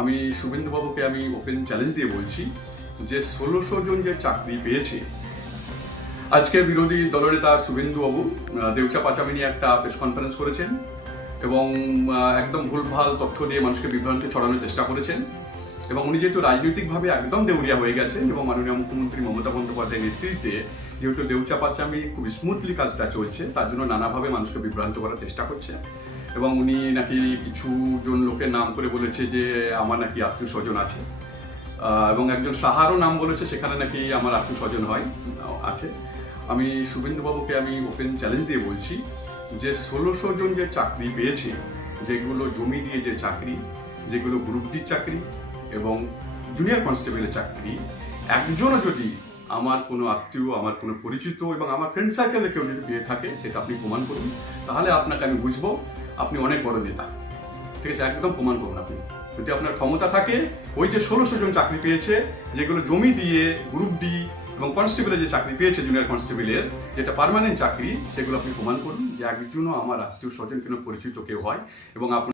আমি শুভেন্দুবাবুকে আমি open challenge দিয়ে বলছি যে ষোলোশো জন যে চাকরি পেয়েছে, আজকে বিরোধী দলনেতা শুভেন্দুবাবু দেউচা পাচামি নিয়ে একটা প্রেস কনফারেন্স করেছেন এবং একদম ভুলভাল তথ্য দিয়ে মানুষকে বিভ্রান্তি ছড়ানোর চেষ্টা করেছেন এবং উনি যেহেতু রাজনৈতিকভাবে একদম দেউলিয়া হয়ে গেছেন এবং মাননীয় মুখ্যমন্ত্রী মমতা বন্দ্যোপাধ্যায়ের নেতৃত্বে, যেহেতু দেউচা পাচামি খুব স্মুথলি কাজটা চলছে, তার জন্য নানাভাবে মানুষকে বিভ্রান্ত করার চেষ্টা করছে। এবং উনি নাকি কিছু জন লোকের নাম করে বলেছে যে আমার নাকি আত্মীয় স্বজন আছে। এবং একজন সাহারও নাম বলেছে, সেখানে নাকি আমার আত্মীয় স্বজন হয়, আছে। আমি শুভেন্দুবাবুকে আমি ওপেন চ্যালেঞ্জ দিয়ে বলছি যে ষোলোশো জন যে চাকরি পেয়েছে, যেগুলো জমি দিয়ে যে চাকরি, যেগুলো গ্রুপ ডি চাকরি এবং জুনিয়র কনস্টেবলের চাকরি, একজনও যদি আমার কোনো আত্মীয়, আমার কোনো পরিচিত এবং আমার ফ্রেন্ড সার্কেলে কেউ যদি পেয়ে থাকে, সেটা আপনি প্রমাণ করুন। তাহলে আপনাকে আমি বুঝব, আপনি অনেক বড় নেতা। ঠিক আছে? একদম প্রমাণ করুন আপনি। যদি আপনার ক্ষমতা থাকে, ওই যে ষোলোশো জন চাকরি পেয়েছে, যেগুলো জমি দিয়ে গ্রুপ ডি এবং কনস্টেবলের যে চাকরি পেয়েছে জুনিয়র কনস্টেবলের যেটা পার্মানেন্ট চাকরি, সেগুলো আপনি প্রমাণ করুন যে একজনও আমার আত্মীয় স্বজন কোনো পরিচিত কেউ হয় এবং আপনি